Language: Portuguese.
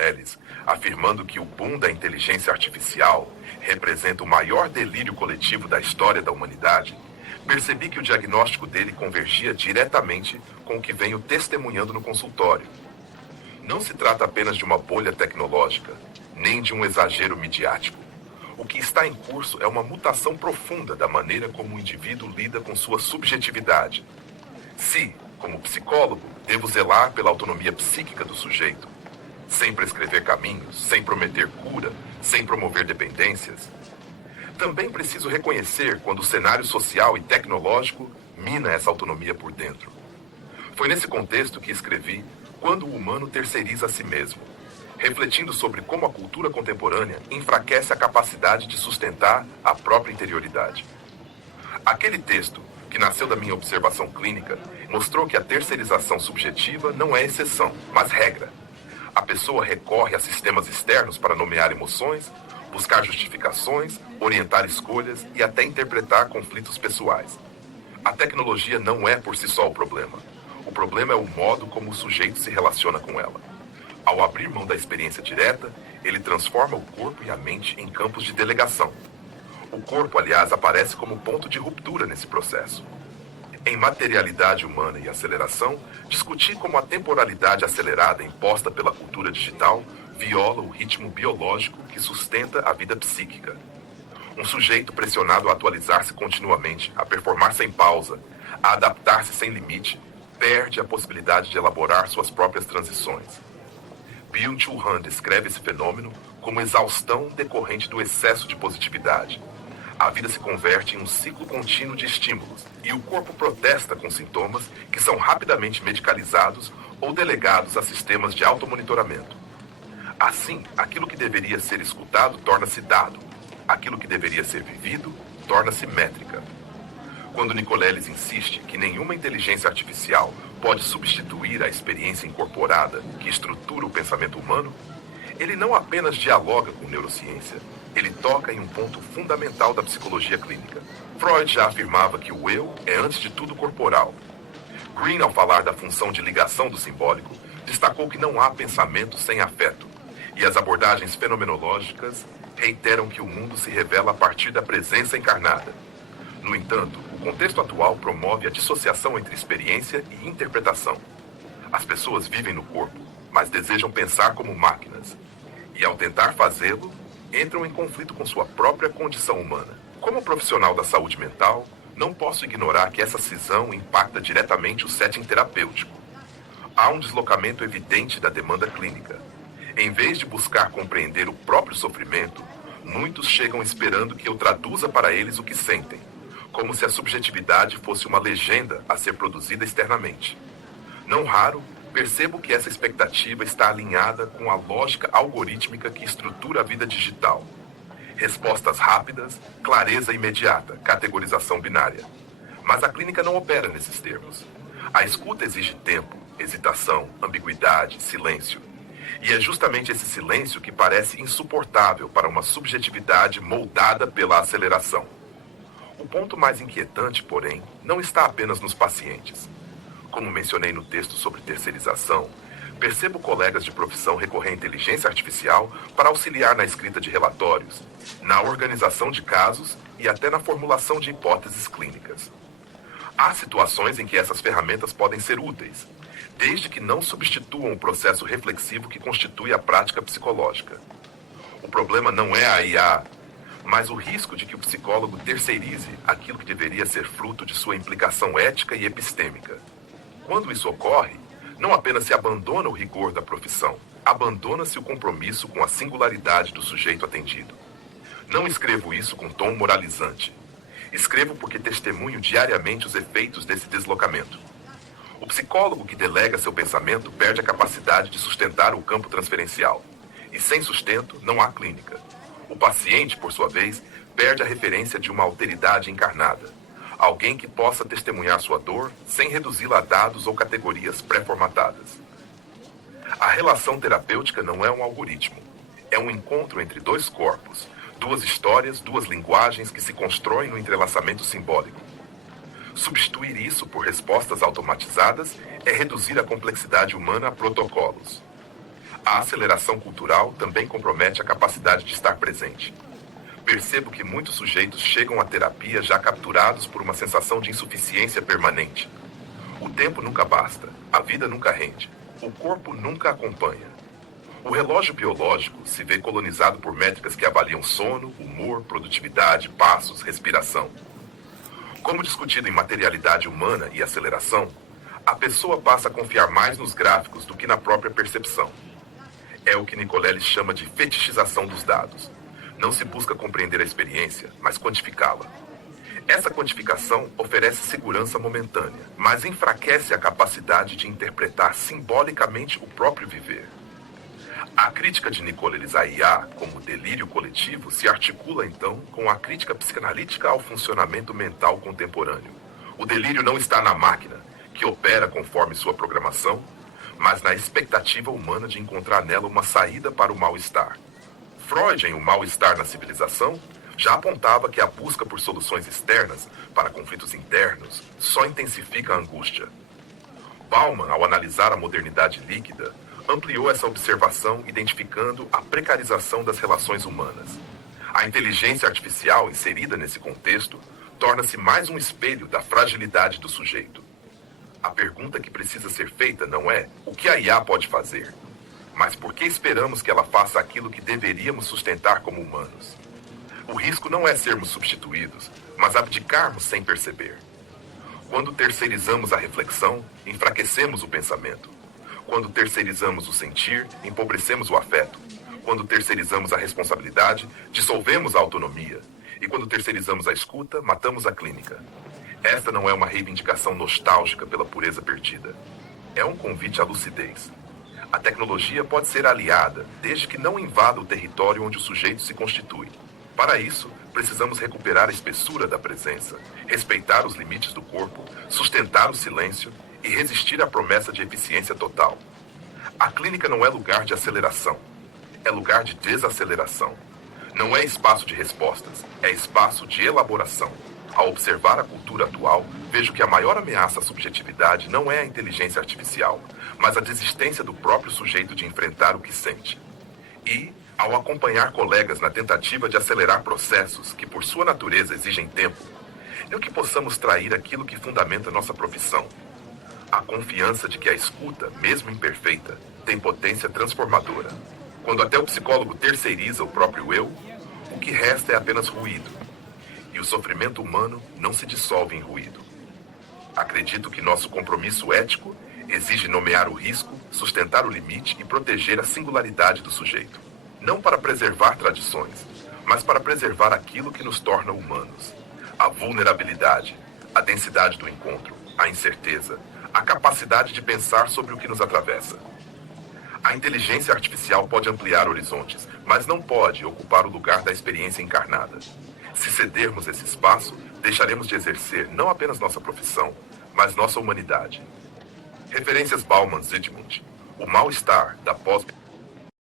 Nicoleles, afirmando que o boom da inteligência artificial representa o maior delírio coletivo da história da humanidade, percebi que o diagnóstico dele convergia diretamente com o que venho testemunhando no consultório. Não se trata apenas de uma bolha tecnológica, nem de um exagero midiático. O que está em curso é uma mutação profunda da maneira como o indivíduo lida com sua subjetividade. Se, como psicólogo, devo zelar pela autonomia psíquica do sujeito, sem prescrever caminhos, sem prometer cura, sem promover dependências, também preciso reconhecer quando o cenário social e tecnológico mina essa autonomia por dentro. Foi nesse contexto que escrevi Quando o Humano Terceiriza a Si Mesmo, refletindo sobre como a cultura contemporânea enfraquece a capacidade de sustentar a própria interioridade. Aquele texto, que nasceu da minha observação clínica, mostrou que a terceirização subjetiva não é exceção, mas regra. A pessoa recorre a sistemas externos para nomear emoções, buscar justificações, orientar escolhas e até interpretar conflitos pessoais. A tecnologia não é por si só o problema. O problema é o modo como o sujeito se relaciona com ela. Ao abrir mão da experiência direta, ele transforma o corpo e a mente em campos de delegação. O corpo, aliás, aparece como ponto de ruptura nesse processo. Em Materialidade Humana e Aceleração, discuti como a temporalidade acelerada imposta pela cultura digital viola o ritmo biológico que sustenta a vida psíquica. Um sujeito pressionado a atualizar-se continuamente, a performar sem pausa, a adaptar-se sem limite, perde a possibilidade de elaborar suas próprias transições. Byung-Chul Han descreve esse fenômeno como exaustão decorrente do excesso de positividade. A vida se converte em um ciclo contínuo de estímulos e o corpo protesta com sintomas que são rapidamente medicalizados ou delegados a sistemas de automonitoramento. Assim, aquilo que deveria ser escutado torna-se dado, aquilo que deveria ser vivido torna-se métrica. Quando Nicoleles insiste que nenhuma inteligência artificial pode substituir a experiência incorporada que estrutura o pensamento humano, ele não apenas dialoga com neurociência, ele toca em um ponto fundamental da psicologia clínica. Freud já afirmava que o eu é antes de tudo corporal. Green, ao falar da função de ligação do simbólico, destacou que não há pensamento sem afeto, e as abordagens fenomenológicas reiteram que o mundo se revela a partir da presença encarnada. No entanto, o contexto atual promove a dissociação entre experiência e interpretação. As pessoas vivem no corpo, mas desejam pensar como máquinas, e ao tentar fazê-lo, entram em conflito com sua própria condição humana. Como profissional da saúde mental, não posso ignorar que essa cisão impacta diretamente o setting terapêutico. Há um deslocamento evidente da demanda clínica. Em vez de buscar compreender o próprio sofrimento, muitos chegam esperando que eu traduza para eles o que sentem, como se a subjetividade fosse uma legenda a ser produzida externamente. Não raro, percebo que essa expectativa está alinhada com a lógica algorítmica que estrutura a vida digital. Respostas rápidas, clareza imediata, categorização binária. Mas a clínica não opera nesses termos. A escuta exige tempo, hesitação, ambiguidade, silêncio. E é justamente esse silêncio que parece insuportável para uma subjetividade moldada pela aceleração. O ponto mais inquietante, porém, não está apenas nos pacientes. Como mencionei no texto sobre terceirização, percebo colegas de profissão recorrer à inteligência artificial para auxiliar na escrita de relatórios, na organização de casos e até na formulação de hipóteses clínicas. Há situações em que essas ferramentas podem ser úteis, desde que não substituam o processo reflexivo que constitui a prática psicológica. O problema não é a IA, mas o risco de que o psicólogo terceirize aquilo que deveria ser fruto de sua implicação ética e epistêmica. Quando isso ocorre, não apenas se abandona o rigor da profissão, abandona-se o compromisso com a singularidade do sujeito atendido. Não escrevo isso com tom moralizante. Escrevo porque testemunho diariamente os efeitos desse deslocamento. O psicólogo que delega seu pensamento perde a capacidade de sustentar o campo transferencial. E sem sustento, não há clínica. O paciente, por sua vez, perde a referência de uma alteridade encarnada. Alguém que possa testemunhar sua dor sem reduzi-la a dados ou categorias pré-formatadas. A relação terapêutica não é um algoritmo. É um encontro entre dois corpos, duas histórias, duas linguagens que se constroem no entrelaçamento simbólico. Substituir isso por respostas automatizadas é reduzir a complexidade humana a protocolos. A aceleração cultural também compromete a capacidade de estar presente. Percebo que muitos sujeitos chegam à terapia já capturados por uma sensação de insuficiência permanente. O tempo nunca basta, a vida nunca rende, o corpo nunca acompanha. O relógio biológico se vê colonizado por métricas que avaliam sono, humor, produtividade, passos, respiração. Como discutido em materialidade humana e aceleração, a pessoa passa a confiar mais nos gráficos do que na própria percepção. É o que Nicoleles chama de fetichização dos dados. Não se busca compreender a experiência, mas quantificá-la. Essa quantificação oferece segurança momentânea, mas enfraquece a capacidade de interpretar simbolicamente o próprio viver. A crítica de Nicoleles à IA como delírio coletivo se articula, então, com a crítica psicanalítica ao funcionamento mental contemporâneo. O delírio não está na máquina, que opera conforme sua programação, mas na expectativa humana de encontrar nela uma saída para o mal-estar. Freud, em O Mal-Estar na Civilização, já apontava que a busca por soluções externas para conflitos internos só intensifica a angústia. Bauman, ao analisar a modernidade líquida, ampliou essa observação identificando a precarização das relações humanas. A inteligência artificial inserida nesse contexto torna-se mais um espelho da fragilidade do sujeito. A pergunta que precisa ser feita não é o que a IA pode fazer, mas por que esperamos que ela faça aquilo que deveríamos sustentar como humanos? O risco não é sermos substituídos, mas abdicarmos sem perceber. Quando terceirizamos a reflexão, enfraquecemos o pensamento. Quando terceirizamos o sentir, empobrecemos o afeto. Quando terceirizamos a responsabilidade, dissolvemos a autonomia. E quando terceirizamos a escuta, matamos a clínica. Esta não é uma reivindicação nostálgica pela pureza perdida. É um convite à lucidez. A tecnologia pode ser aliada, desde que não invada o território onde o sujeito se constitui. Para isso, precisamos recuperar a espessura da presença, respeitar os limites do corpo, sustentar o silêncio e resistir à promessa de eficiência total. A clínica não é lugar de aceleração, é lugar de desaceleração. Não é espaço de respostas, é espaço de elaboração. Ao observar a cultura atual, vejo que a maior ameaça à subjetividade não é a inteligência artificial, mas a desistência do próprio sujeito de enfrentar o que sente. E, ao acompanhar colegas na tentativa de acelerar processos que, por sua natureza, exigem tempo, é que possamos trair aquilo que fundamenta nossa profissão. A confiança de que a escuta, mesmo imperfeita, tem potência transformadora. Quando até o psicólogo terceiriza o próprio eu, o que resta é apenas ruído. E o sofrimento humano não se dissolve em ruído. Acredito que nosso compromisso ético exige nomear o risco, sustentar o limite e proteger a singularidade do sujeito. Não para preservar tradições, mas para preservar aquilo que nos torna humanos. A vulnerabilidade, a densidade do encontro, a incerteza, a capacidade de pensar sobre o que nos atravessa. A inteligência artificial pode ampliar horizontes, mas não pode ocupar o lugar da experiência encarnada. Se cedermos esse espaço, deixaremos de exercer não apenas nossa profissão, mas nossa humanidade. Referências Bauman, Zygmunt. O mal-estar da pós